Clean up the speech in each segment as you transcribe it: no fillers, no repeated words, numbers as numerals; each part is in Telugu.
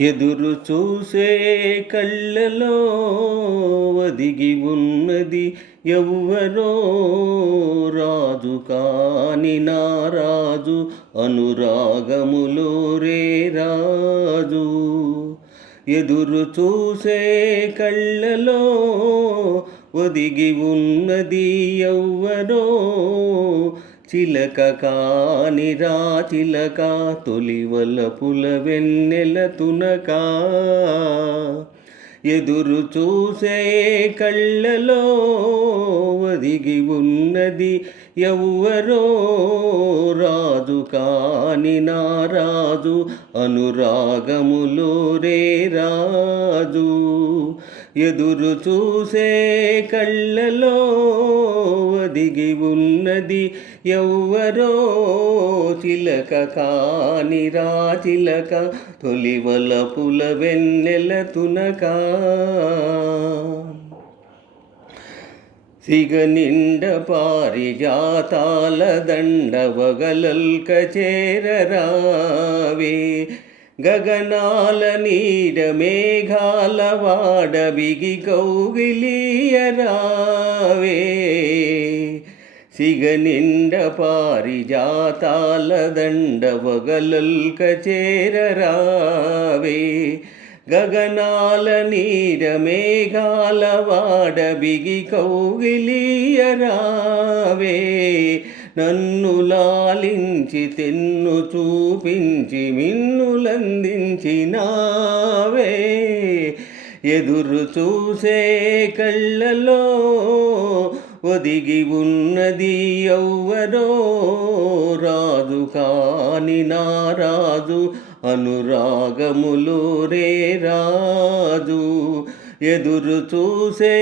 ఎదురు చూసే కళ్ళలో ఒదిగి ఉన్నది ఎవ్వరో రాజు కాని నా రాజు అనురాగములో రే రాజు. ఎదురు చూసే కళ్ళలో ఒదిగి ఉన్నది ఎవ్వరో చిలక కాని రా చిలక తొలివలపుల వెన్నెల తునక. ఎదురు చూసే కళ్ళలో ఒదిగి ఉన్నది ఎవ్వరో రాజు కాని నా రాజు అనురాగములో రే రాజు. ఎదురు చూసే కళ్ళలో ఒదిగి ఉన్నది ఎవ్వరో చిలక కాని రా చిలక తొలివలపుల వెన్నెల తునక. సిగనిండ పారిజాతాల దండవగలల్క చేరరావే గగనాల నీడ మేఘాల వాడ బిగి కౌగిలియరావే. సిగనిండ పారిజాతాల దండవగలల్క చేరరావే గగనాల నీడ మేఘాల వాడ బిగి కౌగిలియరావే. నన్ను లాలించి తెన్ను చూపించి మిన్నులందించినావే. ఎదురు చూసే కళ్ళలో ఒదిగి ఉన్నది ఎవ్వరో రాజు కాని నా రాజు అనురాగములో రే రాజు. ఎదురు చూసే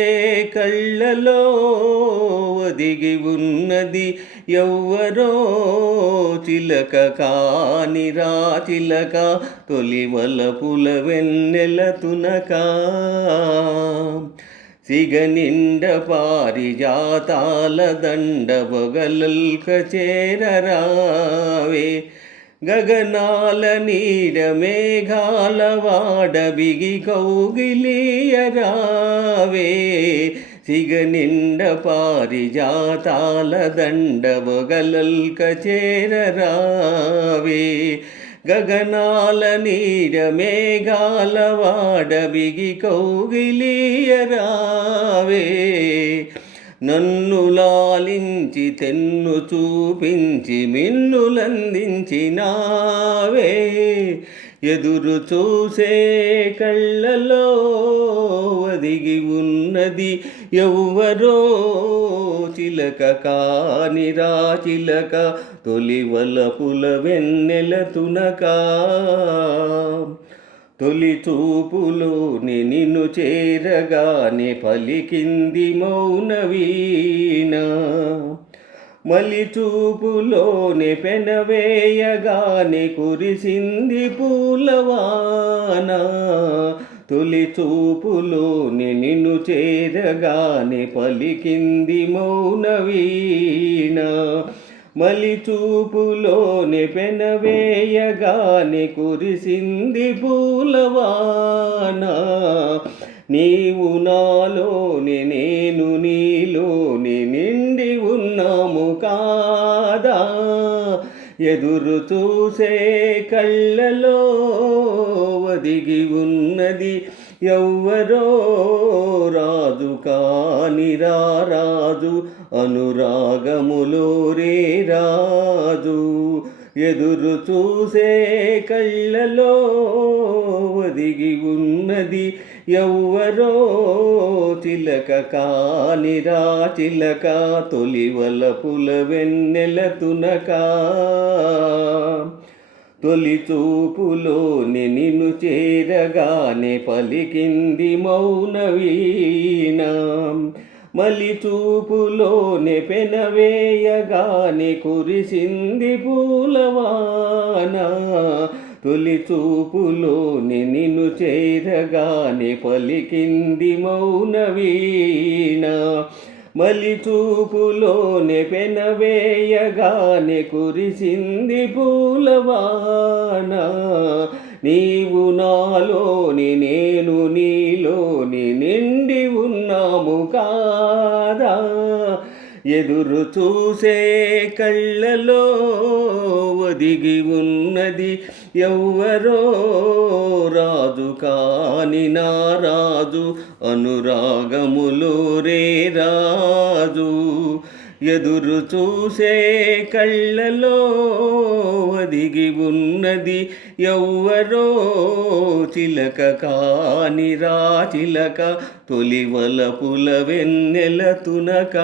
కళ్ళలో ఒదిగి ఉన్నది ఎవ్వరో చిలక కాని రా చిలక తొలివలపుల వెన్నెల తునక. సిగనిండ పారిజాతాల దండవగలల్క చేరరావే గగనాల నీడ మేఘాల వాడ బిగి కౌగిలియరావే. సిగనిండ పారిజాతాల దండవగలల్క చేరరావే గగనాల నీడ మేఘాల వాడ బిగి కౌగిలియరావే. నన్ను లాలించి తెన్ను చూపించి మిన్నులందించినావే. ఎదురు చూసే కళ్ళలో ఒదిగి ఉన్నది ఎవ్వరో చిలక కాని రా చిలక తొలివలపుల వెన్నెల తునక. తొలి చూపులోని నిన్ను చేరగానే పలికింది మౌన వీణ మలి చూపులోని పెనవేయగానే కురిసింది పూలవాన. తొలి చూపులోని నిన్ను చేరగానే పలికింది మౌన వీణ మలి చూపులోని పెనవేయగానే కురిసింది పూలవాన. నీవు నాలోని నేను నీలోని నిండి ఉన్నాము కాదా. ఎదురు చూసే కళ్ళలో ఒదిగి ఉన్నది ఎవ్వరో రాజు కాని రా రాజు అనురాగములో రే రాజు. ఎదురు చూసే కళ్ళలో ఒదిగి ఉన్నది ఎవ్వరో చిలక కాని రా చిలక తొలివలపుల వెన్నెల తునక. తొలి చూపులోని నిన్ను చేరగానే పలికింది మౌన వీణ మలి చూపులోని పెనవేయగానే కురిసింది పూలవాన. తొలి చూపులోని నిన్ను చేరగానే పలికింది మౌన వీణ మలి చూపులోని పెనవేయగానే కురిసింది పూలవాన. నీవు నాలోని నేను నీలోని నిండి ఉన్నాము కాదా. ఎదురు చూసే కళ్ళలో ఒదిగి ఉన్నది ఎవ్వరో రాజు కాని నా రాజు, అనురాగములో రే రాజు. ఎదురు చూసే కళ్ళలో ఒదిగి ఉన్నది ఎవ్వరో చిలక కాని రా చిలక, తొలి వలపుల వెన్నెల తునక.